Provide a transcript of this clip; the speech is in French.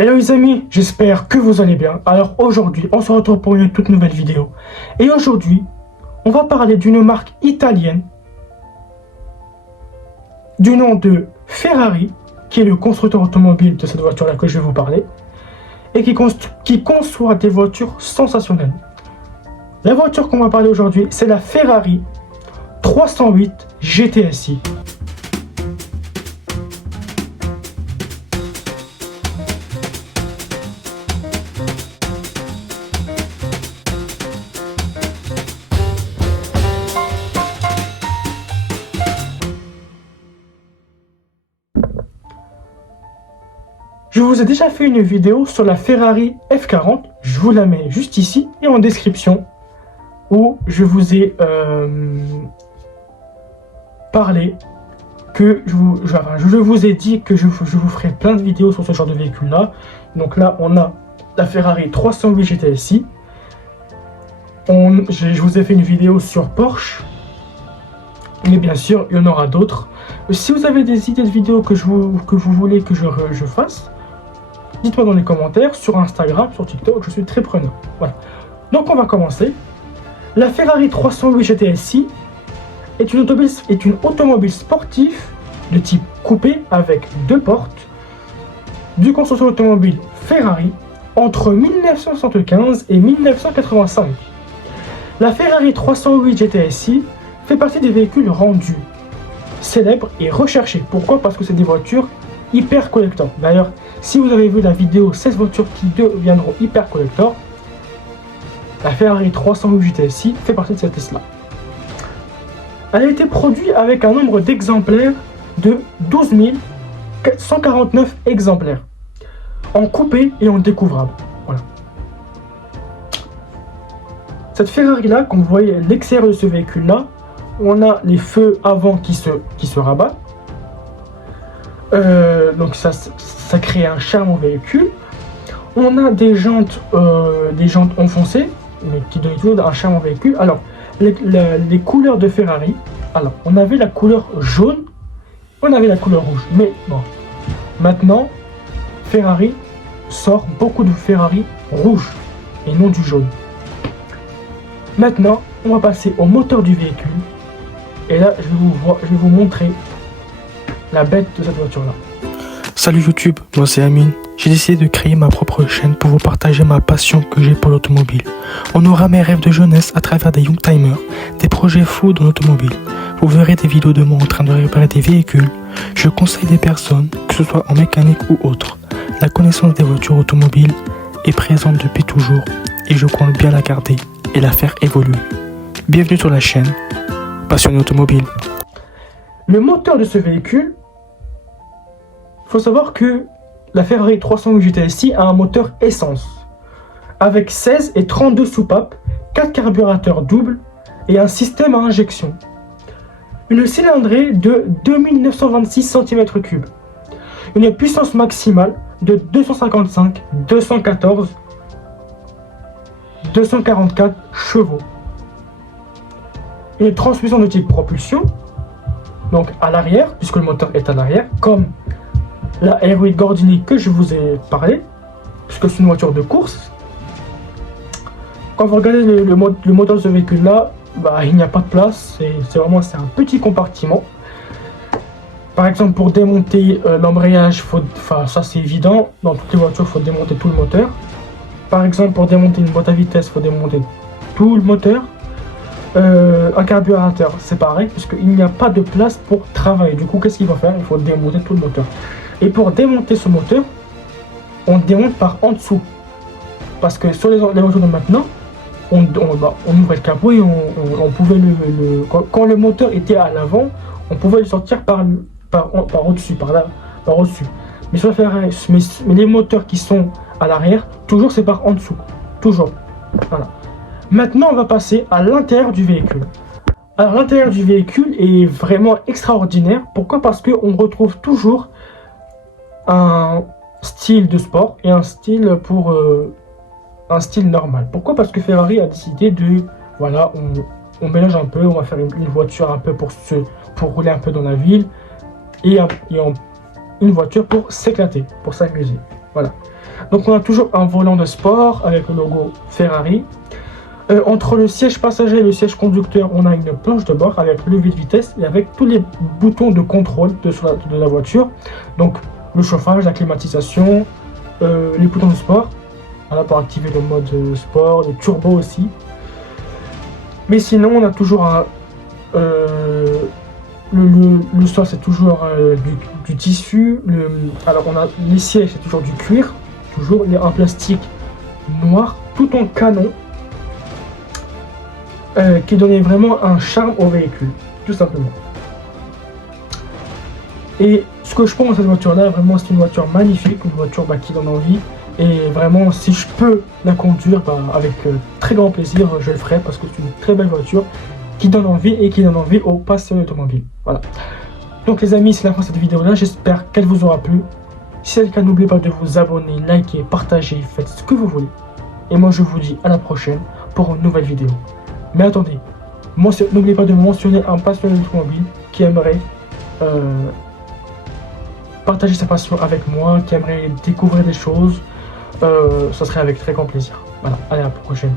Hello les amis, j'espère que vous allez bien. Alors aujourd'hui, on se retrouve pour une toute nouvelle vidéo. Et aujourd'hui, on va parler d'une marque italienne du nom de Ferrari, qui est le constructeur automobile de cette voiture-là que je vais vous parler, et qui conçoit des voitures sensationnelles. La voiture qu'on va parler aujourd'hui, c'est la Ferrari 308 GTSI. Je vous ai déjà fait une vidéo sur la Ferrari F40, je vous la mets juste ici et en description, où je vous ai parlé que je vous ai dit que je vous ferai plein de vidéos sur ce genre de véhicule là. Donc là on a la Ferrari 308 GTSI, je vous ai fait une vidéo sur Porsche, mais bien sûr il y en aura d'autres. Si vous avez des idées de vidéos que vous voulez que je fasse, dites-moi dans les commentaires, sur Instagram, sur TikTok, je suis très preneur. Voilà. Donc on va commencer. La Ferrari 308 GTSI est une automobile sportive de type coupé avec deux portes du constructeur automobile Ferrari entre 1975 et 1985. La Ferrari 308 GTSI fait partie des véhicules rendus célèbres et recherchés. Pourquoi? Parce que c'est des voitures hyper collector. D'ailleurs, si vous avez vu la vidéo 16 voitures qui deviendront hyper collector, la Ferrari 308 GTSI fait partie de cette liste-là. Elle a été produite avec un nombre d'exemplaires de 12 149 exemplaires, en coupé et en découvrable. Voilà. Cette Ferrari-là, comme vous voyez l'extérieur de ce véhicule-là, on a les feux avant qui se rabattent. Donc ça crée un charme au véhicule. On a des jantes enfoncées, mais qui donnent toujours un charme au véhicule. Alors, les couleurs de Ferrari, alors on avait la couleur jaune, on avait la couleur rouge, mais bon, maintenant Ferrari sort beaucoup de Ferrari rouge et non du jaune. Maintenant, on va passer au moteur du véhicule, et là je vais vous montrer la bête de cette voiture là. Salut YouTube, moi c'est Amine. J'ai décidé de créer ma propre chaîne pour vous partager ma passion que j'ai pour l'automobile. On aura mes rêves de jeunesse à travers des youngtimers, des projets fous dans l'automobile. Vous verrez des vidéos de moi en train de réparer des véhicules. Je conseille des personnes, que ce soit en mécanique ou autre. La connaissance des voitures automobiles est présente depuis toujours et je compte bien la garder et la faire évoluer. Bienvenue sur la chaîne Passionné Automobile. Le moteur de ce véhicule, il faut savoir que la Ferrari 308 GTSI a un moteur essence avec 16 et 32 soupapes, 4 carburateurs doubles et un système à injection. Une cylindrée de 2926 cm3. Une puissance maximale de 255, 214, 244 chevaux. Une transmission de type propulsion, donc à l'arrière, puisque le moteur est à l'arrière, comme la R8 Gordini que je vous ai parlé, puisque c'est une voiture de course. Quand vous regardez le moteur de ce véhicule là, il n'y a pas de place, c'est un petit compartiment. Par exemple, pour démonter l'embrayage, ça c'est évident, dans toutes les voitures il faut démonter tout le moteur. Par exemple, pour démonter une boîte à vitesse, il faut démonter tout le moteur. Un carburateur, c'est pareil, puisqu'il n'y a pas de place pour travailler. Du coup, qu'est-ce qu'il faut faire? Il faut démonter tout le moteur. Et pour démonter ce moteur, on démonte par en dessous. Parce que sur les voitures de maintenant, on ouvrait le capot et on pouvait quand le moteur était à l'avant, on pouvait le sortir par au-dessus, par au-dessus. Mais sur la Ferrari, mais les moteurs qui sont à l'arrière, toujours c'est par en dessous. Toujours. Voilà. Maintenant, on va passer à l'intérieur du véhicule. Alors, l'intérieur du véhicule est vraiment extraordinaire. Pourquoi? Parce qu'on retrouve toujours un style de sport et un style normal. Pourquoi? Parce que Ferrari a décidé de, voilà, on mélange un peu, on va faire une voiture un peu pour rouler un peu dans la ville et une voiture pour s'éclater, pour s'amuser. Voilà. Donc on a toujours un volant de sport avec le logo Ferrari. Entre le siège passager et le siège conducteur, on a une planche de bord avec le levier de vitesse et avec tous les boutons de contrôle de la voiture. Donc le chauffage, la climatisation, les boutons de sport, voilà, pour activer le mode sport, les turbos aussi. Mais sinon, on a toujours le sol, c'est toujours du tissu. Alors on a les sièges, c'est toujours du cuir, toujours en plastique noir, tout en canon. Qui donnait vraiment un charme au véhicule, tout simplement. Et ce que je pense de cette voiture-là, vraiment, c'est une voiture magnifique, une voiture qui donne envie. Et vraiment, si je peux la conduire, avec très grand plaisir, je le ferai parce que c'est une très belle voiture qui donne envie et qui donne envie aux passionnés automobiles. Voilà. Donc les amis, c'est la fin de cette vidéo-là. J'espère qu'elle vous aura plu. Si c'est le cas, n'oubliez pas de vous abonner, liker, partager, faites ce que vous voulez. Et moi, je vous dis à la prochaine pour une nouvelle vidéo. Mais attendez, n'oubliez pas de mentionner un passionné d'automobile qui aimerait partager sa passion avec moi, qui aimerait découvrir des choses. Ça serait avec très grand plaisir. Voilà, allez, à la prochaine.